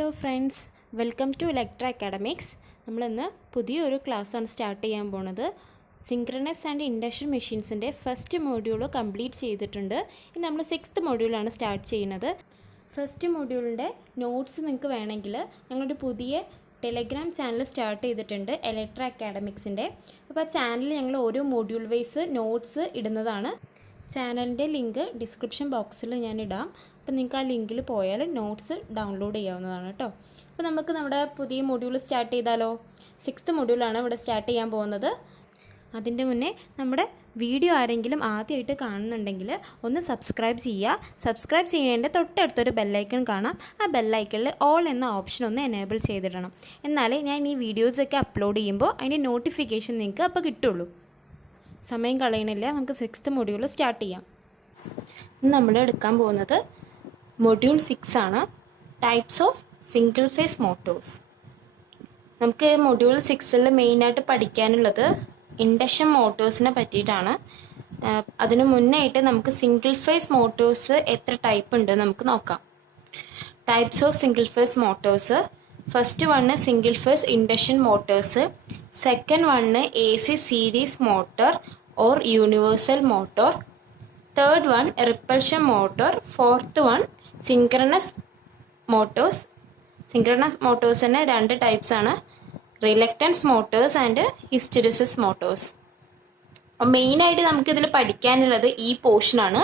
Hello friends, welcome to Electra academics. നമ്മളിന്ന് പുതിയൊരു ക്ലാസ്സാണ് സ്റ്റാർട്ട് ചെയ്യാൻ പോണത്. സിങ്ക്രണസ് ആൻഡ് ഇൻഡക്ഷൻ മെഷീൻസിൻ്റെ ഫസ്റ്റ് മോഡ്യൂൾ കംപ്ലീറ്റ് ചെയ്തിട്ടുണ്ട്. ഇനി നമ്മൾ 6th മോഡ്യൂളാണ് സ്റ്റാർട്ട് ചെയ്യുന്നത്. ഫസ്റ്റ് മോഡ്യൂളിൻ്റെ നോട്ട്സ് നിങ്ങൾക്ക് വേണമെങ്കിൽ ഞങ്ങളുടെ പുതിയ ടെലഗ്രാം ചാനൽ സ്റ്റാർട്ട് ചെയ്തിട്ടുണ്ട്, ഇലക്ട്ര അക്കാഡമിക്സിൻ്റെ. അപ്പോൾ ആ ചാനലിൽ ഞങ്ങൾ ഓരോ മോഡ്യൂൾ വൈസ് നോട്ട്സ് ഇടുന്നതാണ്. ചാനലിൻ്റെ ലിങ്ക് ഡിസ്ക്രിപ്ഷൻ ബോക്സിൽ ഞാൻ ഇടാം. അപ്പോൾ നിങ്ങൾക്ക് ആ ലിങ്കിൽ പോയാൽ നോട്ട്സ് ഡൗൺലോഡ് ചെയ്യാവുന്നതാണ് കേട്ടോ. അപ്പോൾ നമുക്ക് നമ്മുടെ പുതിയ മൊഡ്യൂൾ സ്റ്റാർട്ട് ചെയ്താലോ. 6th മൊഡ്യൂളാണ് ഇവിടെ സ്റ്റാർട്ട് ചെയ്യാൻ പോകുന്നത്. അതിൻ്റെ മുന്നേ നമ്മുടെ വീഡിയോ ആരെങ്കിലും ആദ്യമായിട്ട് കാണുന്നുണ്ടെങ്കിൽ ഒന്ന് സബ്സ്ക്രൈബ് ചെയ്യുക. സബ്സ്ക്രൈബ് ചെയ്യുന്നതിൻ്റെ തൊട്ടടുത്തൊരു ബെല്ലൈക്കൺ കാണാം. ആ ബെല്ലൈക്കണിൽ ഓൾ എന്ന ഓപ്ഷൻ ഒന്ന് എനേബിൾ ചെയ്തിടണം. എന്നാലേ ഞാൻ ഈ വീഡിയോസൊക്കെ അപ്ലോഡ് ചെയ്യുമ്പോൾ അതിൻ്റെ നോട്ടിഫിക്കേഷൻ നിങ്ങൾക്ക് അപ്പോൾ കിട്ടുള്ളൂ. സമയം കളയണില്ല, നമുക്ക് 6th മൊഡ്യൂൾ സ്റ്റാർട്ട് ചെയ്യാം. ഇന്ന് നമ്മൾ എടുക്കാൻ പോകുന്നത് മൊഡ്യൂൾ 6 ആണ്, types of single phase motors. നമുക്ക് മൊഡ്യൂൾ 6ൽ മെയിനായിട്ട് പഠിക്കാനുള്ളത് ഇൻഡക്ഷൻ മോട്ടോഴ്സിനെ പറ്റിയിട്ടാണ്. അതിനു മുന്നായിട്ട് നമുക്ക് സിംഗിൾ ഫേസ് മോട്ടോഴ്സ് എത്ര ടൈപ്പ് ഉണ്ട് നമുക്ക് നോക്കാം. Types of single phase motors. First one single phase induction motors, second one AC series motor or universal motor, third one repulsion motor, fourth one synchronous motors. Synchronous മോട്ടോഴ്സിന് 2 types ആണ്, reluctance motors and hysteresis motors. മെയിനായിട്ട് നമുക്കിതിൽ പഠിക്കാനുള്ളത് ഈ പോർഷനാണ്,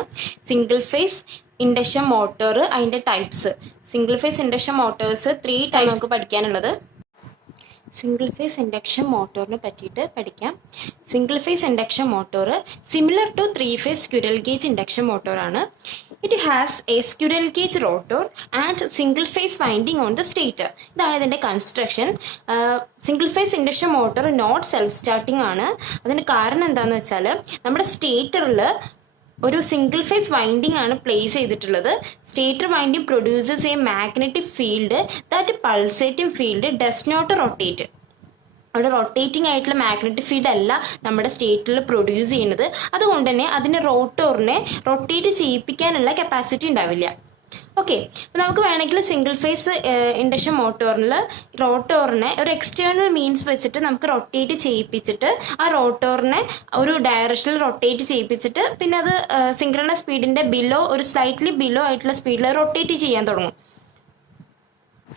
single phase induction motor, അതിൻ്റെ types. Single phase induction motors 3 type നമുക്ക് പഠിക്കാനുള്ളത്. സിംഗിൾ ഫേസ് ഇൻഡക്ഷൻ മോട്ടോറിനെ പറ്റിയിട്ട് പഠിക്കാം. Single phase induction motor similar to 3 phase squirrel cage induction മോട്ടോറാണ്. It has a squirrel cage rotor and single phase winding on the stator. ഇതാണ് ഇതിൻ്റെ construction. Single phase induction motor not self starting ആണ്. അതിന് കാരണം എന്താണെന്ന് വെച്ചാൽ നമ്മുടെ സ്റ്റേറ്ററിൽ ഒരു സിംഗിൾ ഫേസ് വൈൻഡിങ് ആണ് പ്ലേസ് ചെയ്തിട്ടുള്ളത്. Stator winding produces a magnetic field that pulsating field does not rotate. അവിടെ റൊട്ടേറ്റിംഗ് ആയിട്ടുള്ള മാഗ്നറ്റിക് ഫീൽഡ് അല്ല നമ്മുടെ സ്റ്റേറ്ററിൽ പ്രൊഡ്യൂസ് ചെയ്യുന്നത്. അതുകൊണ്ട് തന്നെ അതിന് റോട്ടോറിനെ റൊട്ടേറ്റ് ചെയ്യിപ്പിക്കാനുള്ള കപ്പാസിറ്റി ഉണ്ടാവില്ല. ഓക്കെ, അപ്പോൾ നമുക്ക് വേണമെങ്കിൽ സിംഗിൾ ഫേസ് ഇൻഡക്ഷൻ മോട്ടോറിൽ റോട്ടോറിനെ ഒരു എക്സ്റ്റേണൽ മീൻസ് വെച്ചിട്ട് നമുക്ക് റൊട്ടേറ്റ് ചെയ്യിപ്പിച്ചിട്ട് ആ റോട്ടോറിനെ ഒരു ഡയറക്ഷനിൽ റൊട്ടേറ്റ് ചെയ്യിപ്പിച്ചിട്ട് പിന്നെ അത് സിങ്ക്രണസ് സ്പീഡിൻ്റെ ബിലോ ഒരു സ്ലൈറ്റ്ലി ബിലോ ആയിട്ടുള്ള സ്പീഡിൽ റൊട്ടേറ്റ് ചെയ്യാൻ തുടങ്ങും.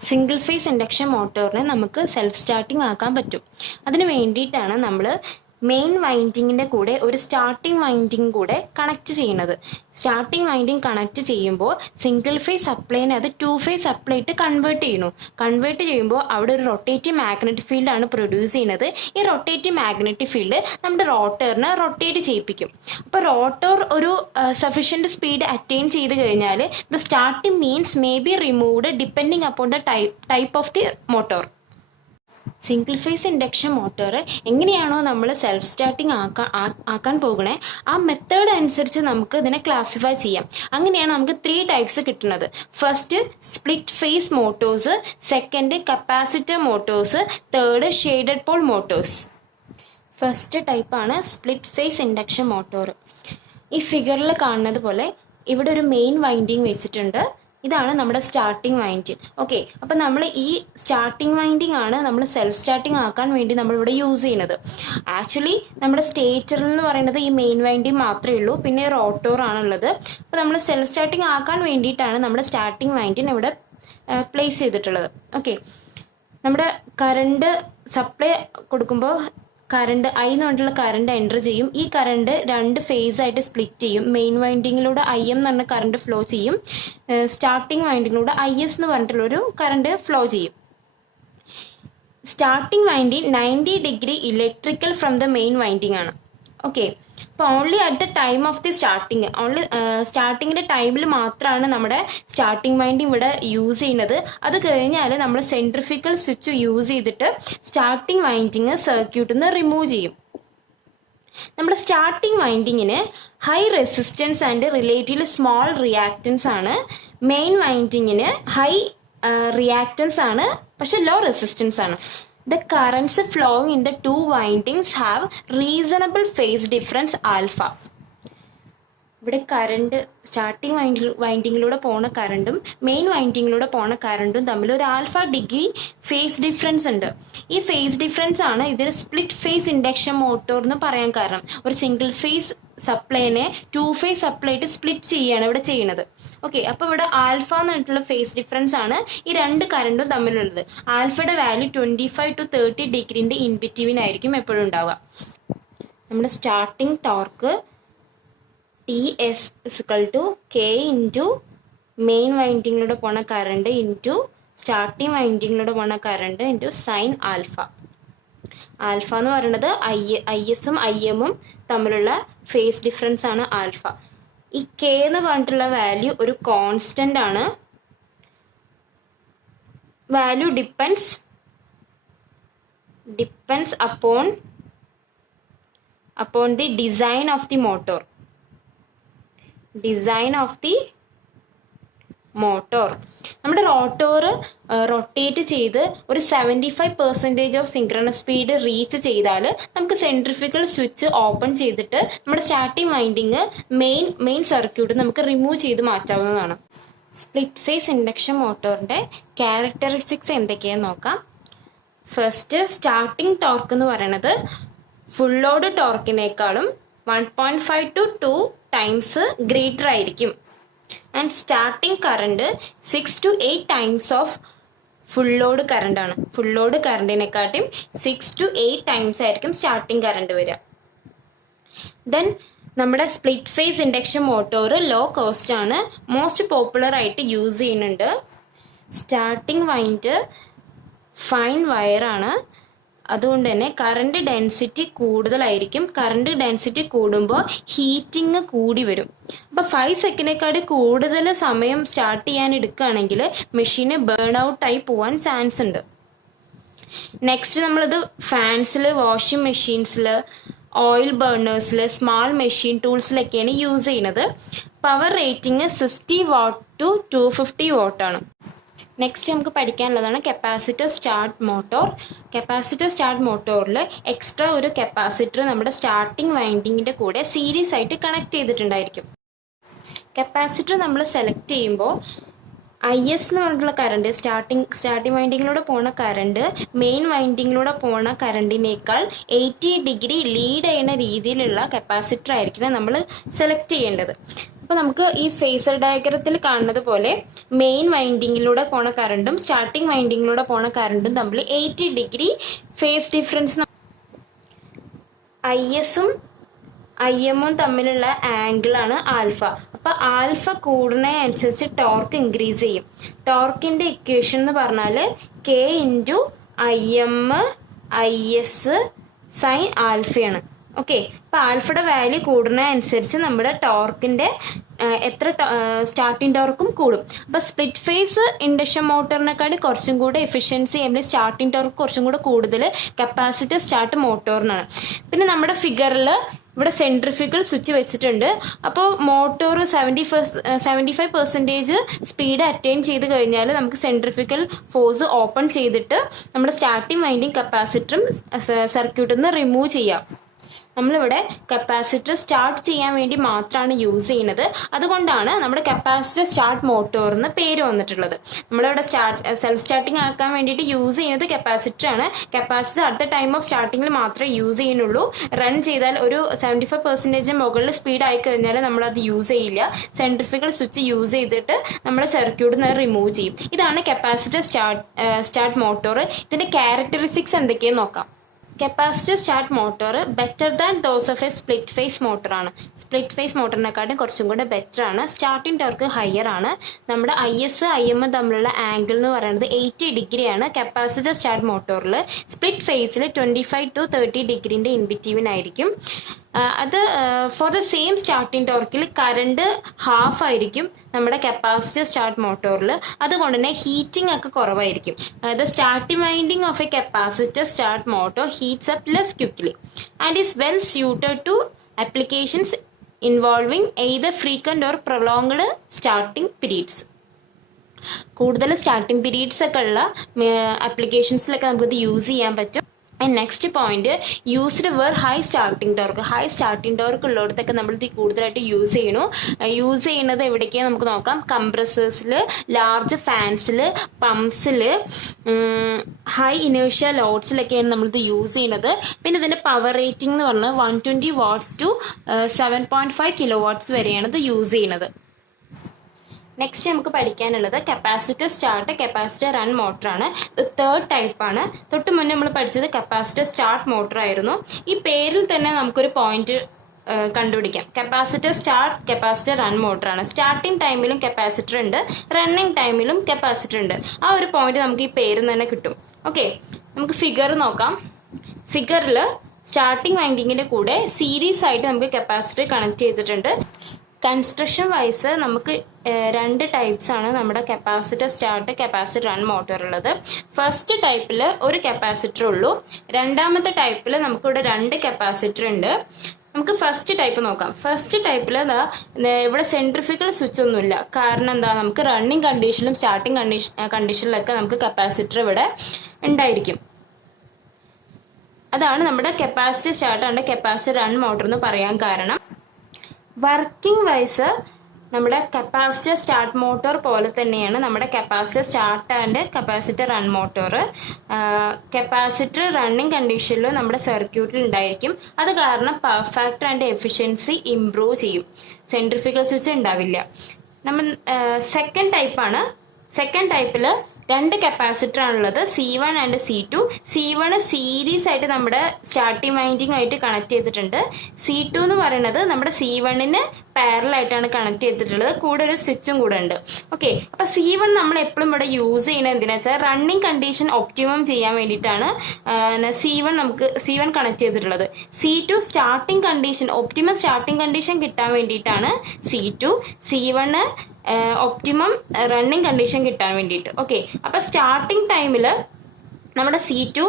സിംഗിൾ ഫേസ് ഇൻഡക്ഷൻ മോട്ടോറിനെ നമുക്ക് സെൽഫ് സ്റ്റാർട്ടിംഗ് ആക്കാൻ പറ്റും. അതിന് വേണ്ടിയിട്ടാണ് നമ്മൾ മെയിൻ വൈൻഡിങ്ങിൻ്റെ കൂടെ ഒരു സ്റ്റാർട്ടിംഗ് വൈൻഡിങ് കൂടെ കണക്ട് ചെയ്യുന്നത്. സ്റ്റാർട്ടിംഗ് വൈൻഡിങ് കണക്ട് ചെയ്യുമ്പോൾ സിംഗിൾ ഫേസ് സപ്ലൈനെ അത് 2 ഫേസ് സപ്ലൈ ഇട്ട് കൺവേർട്ട് ചെയ്യുന്നു. കൺവേർട്ട് ചെയ്യുമ്പോൾ അവിടെ ഒരു റൊട്ടേറ്റീവ് മാഗ്നറ്റിക് ഫീൽഡാണ് പ്രൊഡ്യൂസ് ചെയ്യുന്നത്. ഈ റൊട്ടേറ്റീവ് മാഗ്നറ്റിക് ഫീൽഡ് നമ്മുടെ റോട്ടറിനെ റൊട്ടേറ്റ് ചെയ്യിപ്പിക്കും. അപ്പോൾ റോട്ടോർ ഒരു സഫീഷ്യൻറ്റ് സ്പീഡ് അറ്റൈൻ ചെയ്ത് കഴിഞ്ഞാൽ the starting means may be removed depending upon the type of the motor. Single phase induction motor എങ്ങനെയാണോ നമ്മൾ സെൽഫ് സ്റ്റാർട്ടിങ് ആക്കാൻ പോകണേ ആ മെത്തേഡ് അനുസരിച്ച് നമുക്ക് ഇതിനെ ക്ലാസിഫൈ ചെയ്യാം. അങ്ങനെയാണ് നമുക്ക് 3 ടൈപ്സ് കിട്ടുന്നത്. First split phase motors, second capacitor motors, third shaded pole motors. First ടൈപ്പാണ് സ്പ്ലിറ്റ് ഫേസ് ഇൻഡക്ഷൻ മോട്ടോർ. ഈ ഫിഗറിൽ കാണുന്നത് പോലെ ഇവിടെ ഒരു മെയിൻ വൈൻഡിങ് വെച്ചിട്ടുണ്ട്. ഇതാണ് നമ്മുടെ സ്റ്റാർട്ടിംഗ് വൈൻഡിങ്. ഓക്കെ, അപ്പം നമ്മൾ ഈ സ്റ്റാർട്ടിംഗ് വൈൻഡിങ് ആണ് നമ്മൾ സെൽഫ് സ്റ്റാർട്ടിംഗ് ആക്കാൻ വേണ്ടി നമ്മളിവിടെ യൂസ് ചെയ്യുന്നത്. ആക്ച്വലി നമ്മുടെ സ്റ്റേറ്ററിൽ എന്ന് പറയുന്നത് ഈ മെയിൻ വൈൻഡിങ് മാത്രമേ ഉള്ളൂ, പിന്നെ റോട്ടോർ ആണുള്ളത്. അപ്പോൾ നമ്മൾ സെൽഫ് സ്റ്റാർട്ടിംഗ് ആക്കാൻ വേണ്ടിയിട്ടാണ് നമ്മുടെ സ്റ്റാർട്ടിംഗ് വൈൻഡിങ് ഇവിടെ പ്ലേസ് ചെയ്തിട്ടുള്ളത്. ഓക്കെ, നമ്മുടെ കറണ്ട് സപ്ലൈ കൊടുക്കുമ്പോൾ കറണ്ട് I എന്ന് പറഞ്ഞിട്ടുള്ള കറണ്ട് എൻ്റർ ചെയ്യും. ഈ കറണ്ട് 2 ഫേസ് ആയിട്ട് സ്പ്ലിറ്റ് ചെയ്യും. മെയിൻ വൈൻഡിങ്ങിലൂടെ IM എന്ന് പറഞ്ഞ കറണ്ട് ഫ്ലോ ചെയ്യും. സ്റ്റാർട്ടിംഗ് വൈൻഡിങ്ങിലൂടെ IS എന്ന് പറഞ്ഞിട്ടുള്ളൊരു കറണ്ട് ഫ്ലോ ചെയ്യും. Starting winding 90 degree electrical from the main winding ആണ്. ഓക്കെ, അപ്പോൾ only at the time of the starting, only സ്റ്റാർട്ടിങ്ങിൻ്റെ ടൈമിൽ മാത്രമാണ് നമ്മുടെ സ്റ്റാർട്ടിംഗ് വൈൻഡിങ് ഇവിടെ യൂസ് ചെയ്യുന്നത്. അത് കഴിഞ്ഞാൽ നമ്മൾ സെൻട്രിഫ്യൂഗൽ സ്വിച്ച് യൂസ് ചെയ്തിട്ട് സ്റ്റാർട്ടിംഗ് വൈൻഡിങ് സർക്യൂട്ടിൽ നിന്ന് റിമൂവ് ചെയ്യും. നമ്മുടെ സ്റ്റാർട്ടിംഗ് വൈൻഡിങ്ങിന് high resistance and relatively small reactance ആണ്. മെയിൻ വൈൻഡിങ്ങിന് ഹൈ റിയാക്റ്റൻസ് ആണ്, പക്ഷെ ലോ റെസിസ്റ്റൻസ് ആണ്. The currents flowing in the 2 windings have reasonable phase difference alpha. ഇവിടെ കറണ്ട് സ്റ്റാർട്ടിങ് വൈൻഡിങ്ങിലൂടെ പോണ കറണ്ടും മെയിൻ വൈൻഡിങ്ങിലൂടെ പോണ കറണ്ടും തമ്മിൽ ഒരു ആൽഫ ഡിഗ്രി ഫേസ് ഡിഫറൻസ് ഉണ്ട്. ഈ ഫേസ് ഡിഫറൻസ് ആണ് ഇതിൽ സ്പ്ലിറ്റ് ഫേസ് ഇൻഡക്ഷൻ മോട്ടോർ എന്ന് പറയാൻ കാരണം. ഒരു സിംഗിൾ ഫേസ് സപ്ലൈനെ 2 ഫേസ് സപ്ലൈ ആയിട്ട് സ്പ്ലിറ്റ് ചെയ്യുകയാണ് ഇവിടെ ചെയ്യുന്നത്. ഓക്കെ, അപ്പോൾ ഇവിടെ ആൽഫ എന്ന് പറഞ്ഞിട്ടുള്ള ഫേസ് ഡിഫറൻസ് ആണ് ഈ രണ്ട് കറണ്ടും തമ്മിലുള്ളത്. ആൽഫയുടെ വാല്യൂ 25 to 30 ഡിഗ്രിൻ്റെ ഇൻ ബിറ്റ്വീൻ ആയിരിക്കും എപ്പോഴും ഉണ്ടാവുക. നമ്മുടെ starting torque TS = K into main വൈൻഡിങ്ങിലൂടെ പോണ കറണ്ട് ഇൻറ്റു സ്റ്റാർട്ടിംഗ് വൈൻഡിങ്ങിലൂടെ പോണ current into sine alpha. Alpha എന്ന് പറയുന്നത് ISഉം IMഉം തമ്മിലുള്ള ഫേസ് ഡിഫറൻസ് ആണ് ആൽഫ. ഈ K എന്ന് പറഞ്ഞിട്ടുള്ള വാല്യൂ ഒരു കോൺസ്റ്റന്റ് ആണ്. Value depends upon the design of the motor. നമ്മുടെ റോട്ടോർ റൊട്ടേറ്റ് ചെയ്ത് ഒരു 75% ഓഫ് സിങ്ക്രണസ് സ്പീഡ് റീച്ച് ചെയ്താൽ നമുക്ക് സെൻട്രിഫ്യൂഗൽ സ്വിച്ച് ഓപ്പൺ ചെയ്തിട്ട് നമ്മുടെ സ്റ്റാർട്ടിംഗ് വൈൻഡിങ് മെയിൻ സർക്യൂട്ട് നമുക്ക് റിമൂവ് ചെയ്ത് മാറ്റാവുന്നതാണ്. സ്പ്ലിറ്റ് ഫേസ് ഇൻഡക്ഷൻ മോട്ടോറിൻ്റെ ക്യാരക്ടറിസ്റ്റിക്സ് എന്തൊക്കെയാണെന്ന് നോക്കാം. ഫസ്റ്റ്, സ്റ്റാർട്ടിംഗ് ടോർക്ക് എന്ന് പറയുന്നത് ഫുൾ ലോഡ് ടോർക്കിനേക്കാളും 1.5 to 2 ടൈംസ് ഗ്രേറ്റർ ആയിരിക്കും. And starting current 6 to 8 times of full load current ആണ്. ഫുൾ ലോഡ് കറണ്ടിനെക്കാട്ടും 6 to 8 ടൈംസ് ആയിരിക്കും സ്റ്റാർട്ടിംഗ് കറണ്ട് വരിക. ദെൻ നമ്മുടെ split phase induction motor low cost ആണ്, മോസ്റ്റ് പോപ്പുലർ ആയിട്ട് യൂസ് ചെയ്യുന്നുണ്ട്. സ്റ്റാർട്ടിംഗ് വൈൻഡ് ഫൈൻ വയറാണ്, അതുകൊണ്ട് തന്നെ കറണ്ട് ഡെൻസിറ്റി കൂടുതലായിരിക്കും. കറണ്ട് ഡെൻസിറ്റി കൂടുമ്പോൾ ഹീറ്റിംഗ് കൂടി വരും. അപ്പോൾ 5 സെക്കൻഡിനെക്കാൾ കൂടുതൽ സമയം സ്റ്റാർട്ട് ചെയ്യാൻ എടുക്കുകയാണെങ്കിൽ മെഷീന് ബേൺ ഔട്ടായി പോകാൻ ചാൻസ് ഉണ്ട്. നെക്സ്റ്റ്, നമ്മളിത് ഫാൻസിൽ, വാഷിംഗ് മെഷീൻസിൽ, ഓയിൽ ബേർണേഴ്സിൽ, സ്മാൾ മെഷീൻ ടൂൾസിലൊക്കെയാണ് യൂസ് ചെയ്യുന്നത്. Power rating 60 watt to 250 watt ആണ്. നെക്സ്റ്റ് നമുക്ക് പഠിക്കാനുള്ളതാണ് capacitor start motor. Capacitor start മോട്ടോറിൽ എക്സ്ട്രാ ഒരു കപ്പാസിറ്റർ നമ്മുടെ സ്റ്റാർട്ടിംഗ് വൈൻഡിങ്ങിൻ്റെ കൂടെ സീരീസ് ആയിട്ട് കണക്ട് ചെയ്തിട്ടുണ്ടായിരിക്കും. കപ്പാസിറ്റർ നമ്മൾ സെലക്ട് ചെയ്യുമ്പോൾ IS എന്ന് പറഞ്ഞിട്ടുള്ള കറണ്ട് സ്റ്റാർട്ടിംഗ് വൈൻഡിങ്ങിലൂടെ പോണ കറണ്ട് മെയിൻ വൈൻഡിങ്ങിലൂടെ പോണ കറണ്ടിനേക്കാൾ 80 ഡിഗ്രി ലീഡ് ചെയ്യുന്ന രീതിയിലുള്ള കപ്പാസിറ്റർ ആയിരിക്കണം നമ്മൾ സെലക്ട് ചെയ്യേണ്ടത്. അപ്പോൾ നമുക്ക് ഈ ഫേസർ ഡയഗ്രത്തിൽ കാണുന്നത് പോലെ മെയിൻ വൈൻഡിങ്ങിലൂടെ പോണ കറണ്ടും സ്റ്റാർട്ടിംഗ് വൈൻഡിങ്ങിലൂടെ പോണ കറണ്ടും തമ്മിൽ 80 ഡിഗ്രി ഫേസ് ഡിഫറൻസ്. ISഉം IMഉം തമ്മിലുള്ള ആംഗിളാണ് ആൽഫ. അപ്പോൾ ആൽഫ കൂടുന്നതിനനുസരിച്ച് ടോർക്ക് ഇൻക്രീസ് ചെയ്യും. ടോർക്കിൻ്റെ ഇക്വേഷൻ എന്ന് പറഞ്ഞാൽ K into IM IS sine ആൽഫയാണ്. ഓക്കെ, അപ്പോൾ ആൽഫയുടെ വാല്യൂ കൂടുന്നതനുസരിച്ച് നമ്മുടെ ടോർക്കിൻ്റെ സ്റ്റാർട്ടിംഗ് ടോർക്കും കൂടും. അപ്പോൾ സ്പ്ലിറ്റ് ഫേസ് ഇൻഡക്ഷൻ മോട്ടറിനെക്കാട്ടി കുറച്ചും കൂടെ എഫിഷ്യൻസി അല്ലെങ്കിൽ സ്റ്റാർട്ടിംഗ് ടോർക്ക് കുറച്ചും കൂടെ കൂടുതൽ കപ്പാസിറ്റർ സ്റ്റാർട്ട് മോട്ടോറിനാണ്. പിന്നെ നമ്മുടെ ഫിഗറിൽ ഇവിടെ സെൻട്രിഫ്യൂഗൽ സ്വിച്ച് വെച്ചിട്ടുണ്ട്. അപ്പോൾ മോട്ടോർ 75% സ്പീഡ് അറ്റൈൻ ചെയ്ത് കഴിഞ്ഞാൽ നമുക്ക് സെൻട്രിഫ്യൂഗൽ ഫോഴ്സ് ഓപ്പൺ ചെയ്തിട്ട് നമ്മുടെ സ്റ്റാർട്ടിംഗ് വൈൻഡിങ് കപ്പാസിറ്ററും സർക്യൂട്ടിൽ നിന്ന് റിമൂവ് ചെയ്യാം. നമ്മളിവിടെ കപ്പാസിറ്റർ സ്റ്റാർട്ട് ചെയ്യാൻ വേണ്ടി മാത്രമാണ് യൂസ് ചെയ്യുന്നത്. അതുകൊണ്ടാണ് നമ്മുടെ കപ്പാസിറ്റർ സ്റ്റാർട്ട് മോട്ടോറിന് പേര് വന്നിട്ടുള്ളത്. നമ്മളിവിടെ സെൽഫ് സ്റ്റാർട്ടിങ് ആക്കാൻ വേണ്ടിയിട്ട് യൂസ് ചെയ്യുന്നത് കപ്പാസിറ്റർ ആണ്. Capacitor at the time of സ്റ്റാർട്ടിങ്ങിൽ മാത്രമേ യൂസ് ചെയ്യുന്നുള്ളൂ. റൺ ചെയ്താൽ ഒരു 75% മുകളിൽ സ്പീഡ് ആയി കഴിഞ്ഞാൽ നമ്മളത് യൂസ് ചെയ്യില്ല. സെൻട്രിഫ്യൂഗൽ സ്വിച്ച് യൂസ് ചെയ്തിട്ട് നമ്മൾ സർക്യൂട്ടിൽ നിന്ന് റിമൂവ് ചെയ്യും. ഇതാണ് കപ്പാസിറ്റർ സ്റ്റാർട്ട് മോട്ടോർ. ഇതിൻ്റെ ക്യാരക്ടറിസ്റ്റിക്സ് എന്തൊക്കെയെന്ന് നോക്കാം. Capacitor start motor better than those of a split phase മോട്ടറാണ്. സ്പ്ലിറ്റ് ഫേസ് മോട്ടറിനെക്കാട്ടും കുറച്ചും കൂടെ ബെറ്റർ ആണ്. സ്റ്റാർട്ടിംഗ് ടോർക്ക് ഹയർ ആണ്. നമ്മുടെ IS IM തമ്മിലുള്ള ആംഗിൾ എന്ന് പറയുന്നത് 80 ഡിഗ്രിയാണ് കപ്പാസിറ്റർ സ്റ്റാർട്ട് മോട്ടോറിൽ. സ്പ്ലിറ്റ് ഫേസിൽ 25 to 30 ഡിഗ്രിൻ്റെ ഇൻ ബിറ്റ്വീൻ ആയിരിക്കും. അത് ഫോർ ദ സെയിം സ്റ്റാർട്ടിംഗ് ടോർക്കിൽ കറണ്ട് ഹാഫ് ആയിരിക്കും നമ്മുടെ കപ്പാസിറ്റർ സ്റ്റാർട്ട് മോട്ടോറിൽ. അതുകൊണ്ട് തന്നെ ഹീറ്റിംഗ് ഒക്കെ കുറവായിരിക്കും. The starting winding of a capacitor start motor heats up less quickly and is well suited to applications involving either frequent or prolonged starting periods. കൂടുതൽ starting periods ഒക്കെ ഉള്ള ആപ്ലിക്കേഷൻസിലൊക്കെ നമുക്കിത് യൂസ് ചെയ്യാൻ പറ്റും. And next point used where high starting torque ഉള്ളിടത്തൊക്കെ നമ്മളിത് കൂടുതലായിട്ട് യൂസ് ചെയ്യുന്നത് എവിടേക്കാണ് നമുക്ക് നോക്കാം. കംപ്രസേഴ്സിൽ, ലാർജ് ഫാൻസിൽ, പമ്പ്സിൽ, ഹൈ ഇനേർഷ്യ ലോഡ്സിലൊക്കെയാണ് നമ്മളിത് യൂസ് ചെയ്യുന്നത്. പിന്നെ ഇതിൻ്റെ പവർ റേറ്റിംഗ് എന്ന് പറഞ്ഞാൽ 120 watts to 7.5 kilowatts വരെയാണ് ഇത് യൂസ് ചെയ്യുന്നത്. നെക്സ്റ്റ് നമുക്ക് പഠിക്കാനുള്ളത് കപ്പാസിറ്റർ സ്റ്റാർട്ട്, കപ്പാസിറ്റർ റൺ മോട്ടറാണ്. ഇത് തേർഡ് ടൈപ്പാണ്. തൊട്ട് മുന്നേ നമ്മൾ പഠിച്ചത് കപ്പാസിറ്റർ സ്റ്റാർട്ട് മോട്ടർ ആയിരുന്നു. ഈ പേരിൽ തന്നെ നമുക്കൊരു പോയിന്റ് കണ്ടുപിടിക്കാം. കപ്പാസിറ്റർ സ്റ്റാർട്ട്, കപ്പാസിറ്റർ റൺ മോട്ടറാണ്. സ്റ്റാർട്ടിങ് ടൈമിലും കപ്പാസിറ്റർ ഉണ്ട്, റണ്ണിങ് ടൈമിലും കപ്പാസിറ്റർ ഉണ്ട്. ആ ഒരു പോയിന്റ് നമുക്ക് ഈ പേരിൽ തന്നെ കിട്ടും. ഓക്കെ, നമുക്ക് ഫിഗർ നോക്കാം. ഫിഗറിൽ സ്റ്റാർട്ടിങ് വൈൻഡിങ്ങിൻ്റെ കൂടെ സീരീസ് ആയിട്ട് നമുക്ക് കപ്പാസിറ്റർ കണക്ട് ചെയ്തിട്ടുണ്ട്. കൺസ്ട്രക്ഷൻ വൈസ് നമുക്ക് 2 ടൈപ്സ് ആണ് നമ്മുടെ capacitor start, capacitor run motor ഉള്ളത്. ഫസ്റ്റ് ടൈപ്പിൽ ഒരു കപ്പാസിറ്റർ ഉള്ളൂ. രണ്ടാമത്തെ ടൈപ്പിൽ നമുക്കിവിടെ 2 കപ്പാസിറ്റർ ഉണ്ട്. നമുക്ക് ഫസ്റ്റ് ടൈപ്പ് നോക്കാം. ഫസ്റ്റ് ടൈപ്പിൽ ഇവിടെ സെൻട്രിഫ്യൂഗൽ സ്വിച്ച് ഒന്നുമില്ല. കാരണം എന്താ, നമുക്ക് റണ്ണിങ് കണ്ടീഷനിലും സ്റ്റാർട്ടിങ് കണ്ടീഷനിലൊക്കെ നമുക്ക് കപ്പാസിറ്റർ ഇവിടെ ഉണ്ടായിരിക്കും. അതാണ് നമ്മുടെ capacitor start and capacitor run motor എന്ന് പറയാൻ കാരണം. വർക്കിംഗ് വൈസ് നമ്മുടെ കപ്പാസിറ്റർ സ്റ്റാർട്ട് മോട്ടോർ പോലെ തന്നെയാണ് നമ്മുടെ capacitor start and capacitor run motor. Capacitor running കണ്ടീഷനിൽ നമ്മുടെ സർക്യൂട്ടിൽ ഉണ്ടായിരിക്കും. അത് കാരണം power factor and efficiency improve ചെയ്യും. സെൻട്രിഫ്യൂഗൽ സ്വിച്ച് ഉണ്ടാവില്ല. നമ്മൾ സെക്കൻഡ് ടൈപ്പാണ്. സെക്കൻഡ് ടൈപ്പിൽ 2 കപ്പാസിറ്റർ ആണുള്ളത്, C1 and C2. C1 series ആയിട്ട് നമ്മുടെ സ്റ്റാർട്ടിംഗ് വൈൻഡിങ് ആയിട്ട് കണക്ട് ചെയ്തിട്ടുണ്ട്. C2 എന്ന് പറയുന്നത് നമ്മുടെ C1ന് പാരലായിട്ടാണ് കണക്ട് ചെയ്തിട്ടുള്ളത്. കൂടെ ഒരു സ്വിച്ചും കൂടെ ഉണ്ട്. ഓക്കെ, അപ്പൊ C1 നമ്മൾ എപ്പോഴും ഇവിടെ യൂസ് ചെയ്യുന്നത് എന്തിനാ വെച്ചാൽ റണ്ണിങ് കണ്ടീഷൻ ഒപ്റ്റിമം ചെയ്യാൻ വേണ്ടിയിട്ടാണ് C1 കണക്ട് ചെയ്തിട്ടുള്ളത്. C2 starting condition, optimum starting condition കിട്ടാൻ വേണ്ടിയിട്ടാണ് C2. C1 optimum running condition കിട്ടാൻ വേണ്ടിയിട്ട്. ഓക്കെ, അപ്പൊ സ്റ്റാർട്ടിംഗ് ടൈമിൽ നമ്മുടെ C2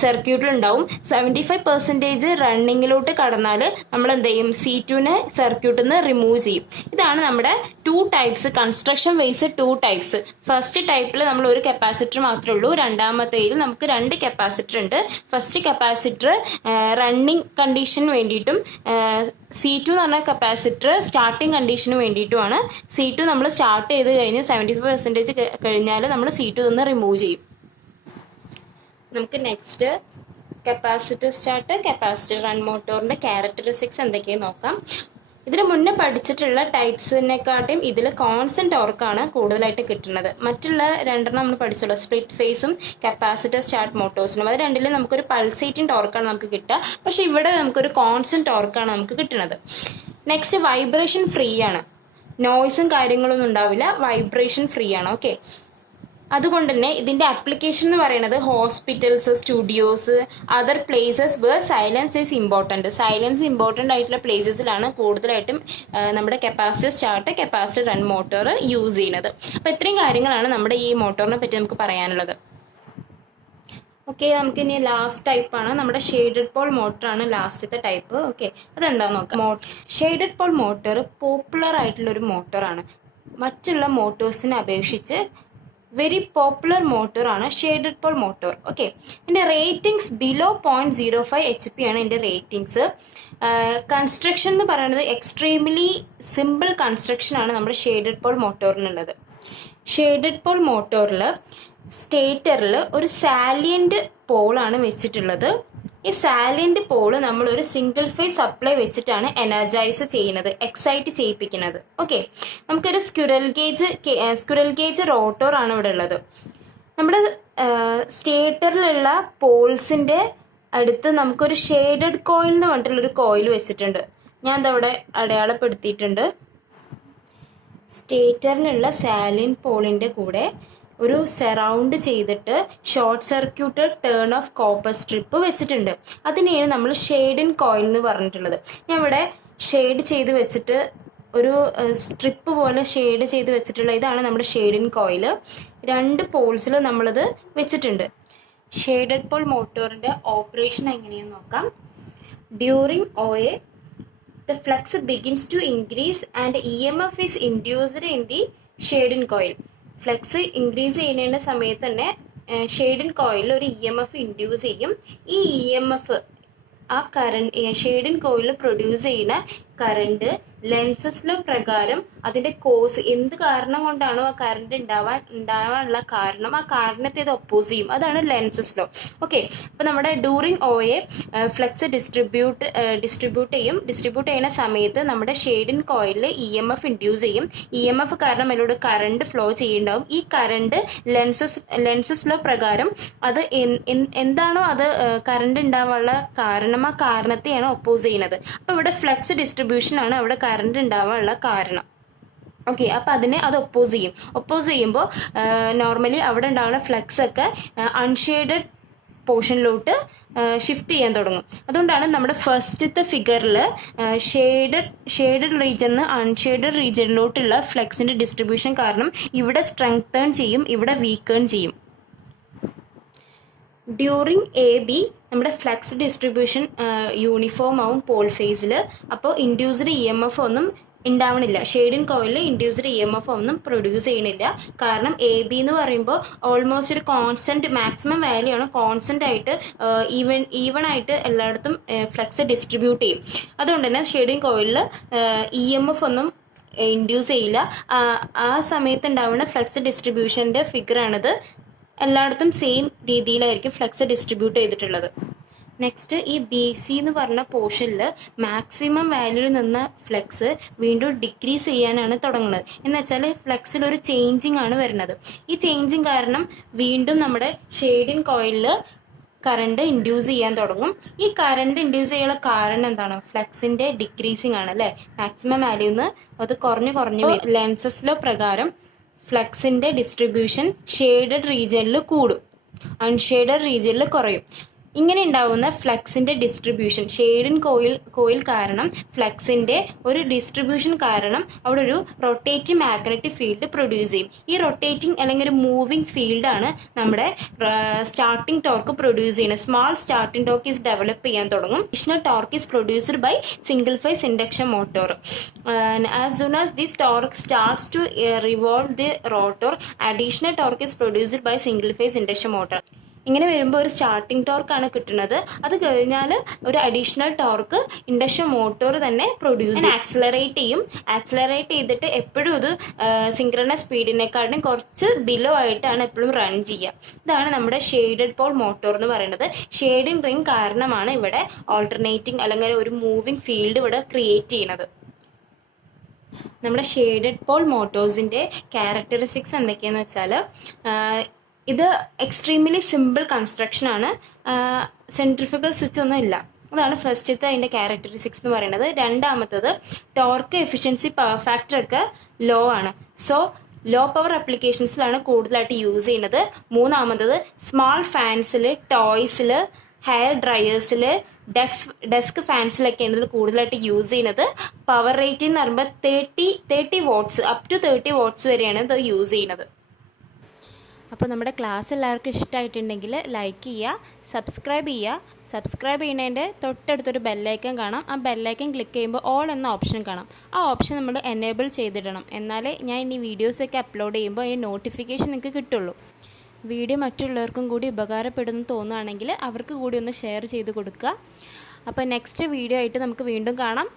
സർക്യൂട്ടിൽ ഉണ്ടാവും. 75% റണ്ണിങ്ങിലോട്ട് കടന്നാൽ നമ്മൾ എന്ത് ചെയ്യും, C2നെ സർക്യൂട്ടിൽ നിന്ന് റിമൂവ് ചെയ്യും. ഇതാണ് നമ്മുടെ 2 types, construction wise 2 types. First ടൈപ്പിൽ നമ്മൾ ഒരു കപ്പാസിറ്റർ മാത്രമേ ഉള്ളൂ. രണ്ടാമത്തേതിൽ നമുക്ക് 2 കപ്പാസിറ്റർ ഉണ്ട്. ഫസ്റ്റ് കപ്പാസിറ്റർ റണ്ണിങ് കണ്ടീഷന് വേണ്ടിയിട്ടും C2 എന്ന് പറഞ്ഞ കപ്പാസിറ്റർ സ്റ്റാർട്ടിംഗ് കണ്ടീഷന് വേണ്ടിയിട്ടുമാണ്. C2 നമ്മൾ സ്റ്റാർട്ട് ചെയ്ത് കഴിഞ്ഞ് 75% കഴിഞ്ഞാൽ നമ്മൾ C2 നിന്ന് റിമൂവ് ചെയ്യും. നമുക്ക് next capacitor start, capacitor run മോട്ടോറിന്റെ ക്യാരക്ടറിസ്റ്റിക്സ് എന്തൊക്കെയാണെന്ന് നോക്കാം. ഇതിന് മുന്നേ പഠിച്ചിട്ടുള്ള ടൈപ്സിനെക്കാട്ടും ഇതിൽ കോൺസ്റ്റന്റ് ടോർക്കാണ് കൂടുതലായിട്ട് കിട്ടുന്നത്. മറ്റുള്ള 2 നമ്മൾ പഠിച്ചുള്ളൂ, സ്പ്ലിറ്റ് ഫേസും കപ്പാസിറ്റർ സ്റ്റാർട്ട് മോട്ടോഴ്സിനും. അത് രണ്ടിലും നമുക്കൊരു പൾസേറ്റിംഗ് ടോർക്കാണ് നമുക്ക് കിട്ടുക. പക്ഷെ ഇവിടെ നമുക്കൊരു കോൺസ്റ്റന്റ് ടോർക്കാണ് നമുക്ക് കിട്ടുന്നത്. നെക്സ്റ്റ് വൈബ്രേഷൻ ഫ്രീ ആണ്, നോയ്സും കാര്യങ്ങളൊന്നും ഉണ്ടാവില്ല, വൈബ്രേഷൻ ഫ്രീ ആണ്. ഓക്കെ, അതുകൊണ്ട് തന്നെ ഇതിന്റെ ആപ്ലിക്കേഷൻ എന്ന് പറയുന്നത് hospitals, studios, other places where silence is important. Silence important ആയിട്ടുള്ള പ്ലേസസിലാണ് കൂടുതലായിട്ടും നമ്മുടെ capacitor start, capacitor run motor use ചെയ്യുന്നത്. അപ്പോൾ ഇത്രയും കാര്യങ്ങളാണ് നമ്മുടെ ഈ മോട്ടോറിനെ പറ്റി നമുക്ക് പറയാനുള്ളത്. ഓക്കെ, നമുക്ക് ഇനി ലാസ്റ്റ് ടൈപ്പാണ് നമ്മുടെ ഷെയ്ഡഡ് പോൾ മോട്ടറാണ് ലാസ്റ്റത്തെ ടൈപ്പ്. ഓക്കെ, അതെന്താണെന്ന് നോക്കാം. ഷെയ്ഡഡ് പോൾ മോട്ടോർ പോപ്പുലർ ആയിട്ടുള്ളൊരു മോട്ടറാണ്. മറ്റുള്ള മോട്ടോഴ്സിനെ അപേക്ഷിച്ച് വെരി പോപ്പുലർ മോട്ടോറാണ് ഷെയ്ഡഡ് പോൾ മോട്ടോർ. ഓക്കെ, എൻ്റെ റേറ്റിംഗ്സ് ബിലോ 0.05 HP ആണ് എൻ്റെ റേറ്റിംഗ്സ്. കൺസ്ട്രക്ഷൻ എന്ന് പറയുന്നത് എക്സ്ട്രീംലി സിമ്പിൾ കൺസ്ട്രക്ഷൻ ആണ് നമ്മുടെ ഷെയ്ഡഡ് പോൾ മോട്ടോറിനുള്ളത്. ഷെയ്ഡഡ് പോൾ മോട്ടോറിൽ സ്റ്റേറ്ററിൽ ഒരു സാലിയന്റ് പോളാണ് വെച്ചിട്ടുള്ളത്. ഈ സാലിയന്റ് പോള് നമ്മൾ ഒരു സിംഗിൾ ഫേസ് സപ്ലൈ വെച്ചിട്ടാണ് എനർജൈസ് ചെയ്യുന്നത്, എക്സൈറ്റ് ചെയ്യിപ്പിക്കുന്നത്. ഓക്കെ, നമുക്കൊരു സ്ക്വിറൽ ഗേജ് റോട്ടോർ ആണ് ഇവിടെ ഉള്ളത്. നമ്മുടെ സ്റ്റേറ്ററിലുള്ള പോൾസിന്റെ അടുത്ത് നമുക്കൊരു ഷെയ്ഡഡ് കോയിൽ എന്ന് പറഞ്ഞിട്ടുള്ളൊരു കോയിൽ വെച്ചിട്ടുണ്ട്. ഞാൻ അതവിടെ അടയാളപ്പെടുത്തിയിട്ടുണ്ട്. സ്റ്റേറ്ററിലുള്ള സാലിയൻ പോളിന്റെ കൂടെ ഒരു സറൗണ്ട് ചെയ്തിട്ട് short circuit turn of copper strip വെച്ചിട്ടുണ്ട്. അതിനെയാണ് നമ്മൾ ഷെയ്ഡിൻ കോയിൽ എന്ന് പറഞ്ഞിട്ടുള്ളത്. ഞാൻ ഇവിടെ ഷെയ്ഡ് ചെയ്ത് വെച്ചിട്ട് ഒരു സ്ട്രിപ്പ് പോലെ ഷെയ്ഡ് ചെയ്ത് വെച്ചിട്ടുള്ള ഇതാണ് നമ്മുടെ ഷെയ്ഡിൻ കോയിൽ. 2 പോൾസിൽ നമ്മളത് വെച്ചിട്ടുണ്ട്. ഷെയ്ഡഡ് പോൾ മോട്ടോറിന്റെ ഓപ്പറേഷൻ എങ്ങനെയാന്ന് നോക്കാം. During OA the flux begins to increase and EMF is induced in the shading coil. Flux increase ചെയ്യുന്ന സമയത്ത് തന്നെ ഷെയ്ഡ് കോയിലിൽ ഒരു EMF ഇൻഡ്യൂസ് ചെയ്യും. ഈ EMF ആ കറണ്ട് ഷെയ്ഡ് കോയിലിൽ പ്രൊഡ്യൂസ് ചെയ്യുന്ന കറണ്ട് ലെൻസസ് ലോ പ്രകാരം അതിൻ്റെ കോസ് എന്ത് കാരണം കൊണ്ടാണോ ആ കറണ്ട് ഉണ്ടാവാനുള്ള കാരണം ആ കാരണത്തെ അത് ഒപ്പോസ് ചെയ്യും. അതാണ് ലെൻസസ് ലോ. ഓക്കെ, അപ്പോൾ നമ്മുടെ ഡ്യൂറിങ് OA ഫ്ലക്സ് ഡിസ്ട്രിബ്യൂട്ട് ചെയ്യുന്ന സമയത്ത് നമ്മുടെ ഷെയ്ഡ് കോയിലിൽ EMF ഇൻഡ്യൂസ് ചെയ്യും. EMF കാരണം അതിലൂടെ കറണ്ട് ഫ്ലോ ചെയ്യുന്നുണ്ടാവും. ഈ കറണ്ട് ലെൻസസ് ലോ പ്രകാരം അത് എന്താണോ അത് കറണ്ട് ഉണ്ടാവാനുള്ള കാരണം ആ കാരണത്തെയാണ് ഒപ്പോസ് ചെയ്യുന്നത്. അപ്പോൾ ഇവിടെ ഫ്ലക്സ് ഡിസ്ട്രിബ്യൂഷൻ ആണ് അവിടെ കറണ്ട് ഉണ്ടാവാനുള്ള കാരണം. ഓക്കെ, അപ്പം അത് ഒപ്പോസ് ചെയ്യുമ്പോൾ നോർമലി അവിടെ ഉണ്ടാകുന്ന ഫ്ലക്സ് ഒക്കെ അൺഷെയ്ഡഡ് പോർഷനിലോട്ട് ഷിഫ്റ്റ് ചെയ്യാൻ തുടങ്ങും. അതുകൊണ്ടാണ് നമ്മുടെ ഫസ്റ്റത്തെ ഫിഗറിൽ ഷെയ്ഡഡ് റീജിയനിൽ നിന്ന് അൺഷെയ്ഡഡ് റീജിയനിലോട്ടുള്ള ഫ്ലക്സിൻ്റെ ഡിസ്ട്രിബ്യൂഷൻ കാരണം ഇവിടെ സ്ട്രെങ്തേൺ ചെയ്യും, ഇവിടെ വീക്കേൺ ചെയ്യും. ഡ്യൂറിങ് AB നമ്മുടെ ഫ്ലക്സ് ഡിസ്ട്രിബ്യൂഷൻ യൂണിഫോം ആവും പോൾ ഫേസിൽ. അപ്പോൾ ഇൻഡ്യൂസ്ഡ് EMF ഒന്നും ഉണ്ടാവണില്ല. ഷെയ്ഡ് കോയിലിൽ ഇൻഡ്യൂസ്ഡ് EMF ഒന്നും പ്രൊഡ്യൂസ് ചെയ്യണില്ല. കാരണം AB എന്ന് പറയുമ്പോൾ ഓൾമോസ്റ്റ് ഒരു കോൺസ്റ്റന്റ് മാക്സിമം വാല്യൂ ആണ്. കോൺസ്റ്റന്റ് ആയിട്ട് ഈവൺ ആയിട്ട് എല്ലായിടത്തും ഫ്ലക്സ് ഡിസ്ട്രിബ്യൂട്ട് ചെയ്യും. അതുകൊണ്ട് തന്നെ ഷെയ്ഡ് കോയിലിൽ EMF ഒന്നും ഇൻഡ്യൂസ് ചെയ്യില്ല. ആ സമയത്ത് ഉണ്ടാവുന്ന ഫ്ലക്സ് ഡിസ്ട്രിബ്യൂഷൻ്റെ ഫിഗറാണിത്. എല്ലായിടത്തും സെയിം രീതിയിലായിരിക്കും ഫ്ലക്സ് ഡിസ്ട്രിബ്യൂട്ട് ചെയ്തിട്ടുള്ളത്. നെക്സ്റ്റ് ഈ BC എന്ന് പറഞ്ഞ പോർഷനിൽ മാക്സിമം വാല്യൂവിൽ നിന്ന ഫ്ലക്സ് വീണ്ടും ഡിക്രീസ് ചെയ്യാനാണ് തുടങ്ങുന്നത്. എന്ന് വെച്ചാൽ ഫ്ലക്സിൽ ഒരു ചേഞ്ചിങ് ആണ് വരുന്നത്. ഈ ചേഞ്ചിങ് കാരണം വീണ്ടും നമ്മുടെ ഷെയ്ഡ് കോയിലിൽ കറണ്ട് ഇൻഡ്യൂസ് ചെയ്യാൻ തുടങ്ങും. ഈ കറണ്ട് ഇൻഡ്യൂസ് ചെയ്യാനുള്ള കാരണം എന്താണ്? ഫ്ലക്സിൻ്റെ ഡിക്രീസിങ് ആണ് അല്ലേ. മാക്സിമം വാല്യൂന്ന് അത് കുറഞ്ഞ് ലെൻസസ് ലോ പ്രകാരം ഫ്ലക്സിൻ്റെ ഡിസ്ട്രിബ്യൂഷൻ ഷെയ്ഡഡ് റീജിയനിൽ കൂടും, അൺഷെയ്ഡഡ് റീജിയനിൽ കുറയും. ഇങ്ങനെ ഉണ്ടാവുന്ന ഫ്ലക്സിൻ്റെ ഡിസ്ട്രിബ്യൂഷൻ ഷെയ്ഡ് കോയിൽ കാരണം ഫ്ലക്സിൻ്റെ ഒരു ഡിസ്ട്രിബ്യൂഷൻ കാരണം അവിടെ ഒരു റൊട്ടേറ്റിംഗ് മാഗ്നറ്റിക് ഫീൽഡ് പ്രൊഡ്യൂസ് ചെയ്യും. ഈ റൊട്ടേറ്റിംഗ് അല്ലെങ്കിൽ ഒരു മൂവിങ് ഫീൽഡാണ് നമ്മുടെ സ്റ്റാർട്ടിംഗ് ടോർക്ക് പ്രൊഡ്യൂസ് ചെയ്യുന്നത്. Small starting torque is develop ചെയ്യാൻ തുടങ്ങും. Additional torque is produced by single phase induction motor. As soon as this torque starts to revolve the rotor, additional torque is produced by single phase induction motor. ഇങ്ങനെ വരുമ്പോൾ ഒരു starting ടോർക്കാണ് കിട്ടുന്നത്. അത് കഴിഞ്ഞാൽ ഒരു അഡീഷണൽ ടോർക്ക് ഇൻഡക്ഷൻ മോട്ടോർ തന്നെ produce accelerate ചെയ്തിട്ട് എപ്പോഴും ഇത് സിങ്ക്രണസ് സ്പീഡിനെക്കാളും കുറച്ച് ബിലോ ആയിട്ടാണ് എപ്പോഴും റൺ ചെയ്യുക. ഇതാണ് നമ്മുടെ ഷെയ്ഡഡ് പോൾ മോട്ടോർ എന്ന് പറയുന്നത്. ഷെയ്ഡിങ് റിംഗ് കാരണമാണ് ഇവിടെ ഓൾട്ടർനേറ്റിംഗ് അല്ലെങ്കിൽ ഒരു മൂവിങ് ഫീൽഡ് ഇവിടെ ക്രിയേറ്റ് ചെയ്യുന്നത്. നമ്മുടെ ഷെയ്ഡഡ് പോൾ മോട്ടോഴ്സിൻ്റെ ക്യാരക്ടറിസ്റ്റിക്സ് എന്തൊക്കെയാണെന്ന് വെച്ചാൽ ഇത് എക്സ്ട്രീംലി സിമ്പിൾ കൺസ്ട്രക്ഷൻ ആണ്. സെൻട്രിഫ്യൂഗൽ സ്വിച്ച് ഒന്നും ഇല്ല. അതാണ് ഫസ്റ്റത്തെ അതിൻ്റെ ക്യാരക്ടറിസ്റ്റിക്സ് എന്ന് പറയുന്നത്. രണ്ടാമത്തത് ടോർക്ക് എഫിഷ്യൻസി പവർ ഫാക്ടർ ഒക്കെ ലോ ആണ്. സോ ലോ പവർ ആപ്ലിക്കേഷൻസിലാണ് കൂടുതലായിട്ട് യൂസ് ചെയ്യുന്നത്. മൂന്നാമത്തത് സ്മാൾ ഫാൻസിൽ, ടോയ്സിൽ, ഹെയർ ഡ്രയേഴ്സിൽ, ഡെസ്ക് ഫാൻസിലൊക്കെയാണ് ഇതിൽ കൂടുതലായിട്ട് യൂസ് ചെയ്യുന്നത്. പവർ റേറ്റിംഗ് എന്ന് പറയുമ്പോൾ 30 വാട്ട്സ് അപ് ടു 30 വാട്ട്സ് വരെയാണ് ഇത് യൂസ് ചെയ്യുന്നത്. അപ്പോൾ നമ്മുടെ ക്ലാസ് എല്ലാവർക്കും ഇഷ്ടമായിട്ടുണ്ടെങ്കിൽ ലൈക്ക് ചെയ്യുക, സബ്സ്ക്രൈബ് ചെയ്യുന്നതിൻ്റെ തൊട്ടടുത്തൊരു ബെല്ലൈക്കൺ കാണാം. ആ ബെല്ലൈക്കൺ ക്ലിക്ക് ചെയ്യുമ്പോൾ ഓൾ എന്ന ഓപ്ഷൻ കാണാം. ആ ഓപ്ഷൻ നമ്മൾ എനേബിൾ ചെയ്തിടണം. എന്നാലേ ഞാൻ ഇനി വീഡിയോസൊക്കെ അപ്ലോഡ് ചെയ്യുമ്പോൾ അതിൻ്റെ നോട്ടിഫിക്കേഷൻ നിങ്ങൾക്ക് കിട്ടുള്ളൂ. വീഡിയോ മറ്റുള്ളവർക്കും കൂടി ഉപകാരപ്പെടുന്നു തോന്നുകയാണെങ്കിൽ അവർക്ക് കൂടി ഒന്ന് ഷെയർ ചെയ്ത് കൊടുക്കുക. അപ്പോൾ നെക്സ്റ്റ് വീഡിയോ ആയിട്ട് നമുക്ക് വീണ്ടും കാണാം.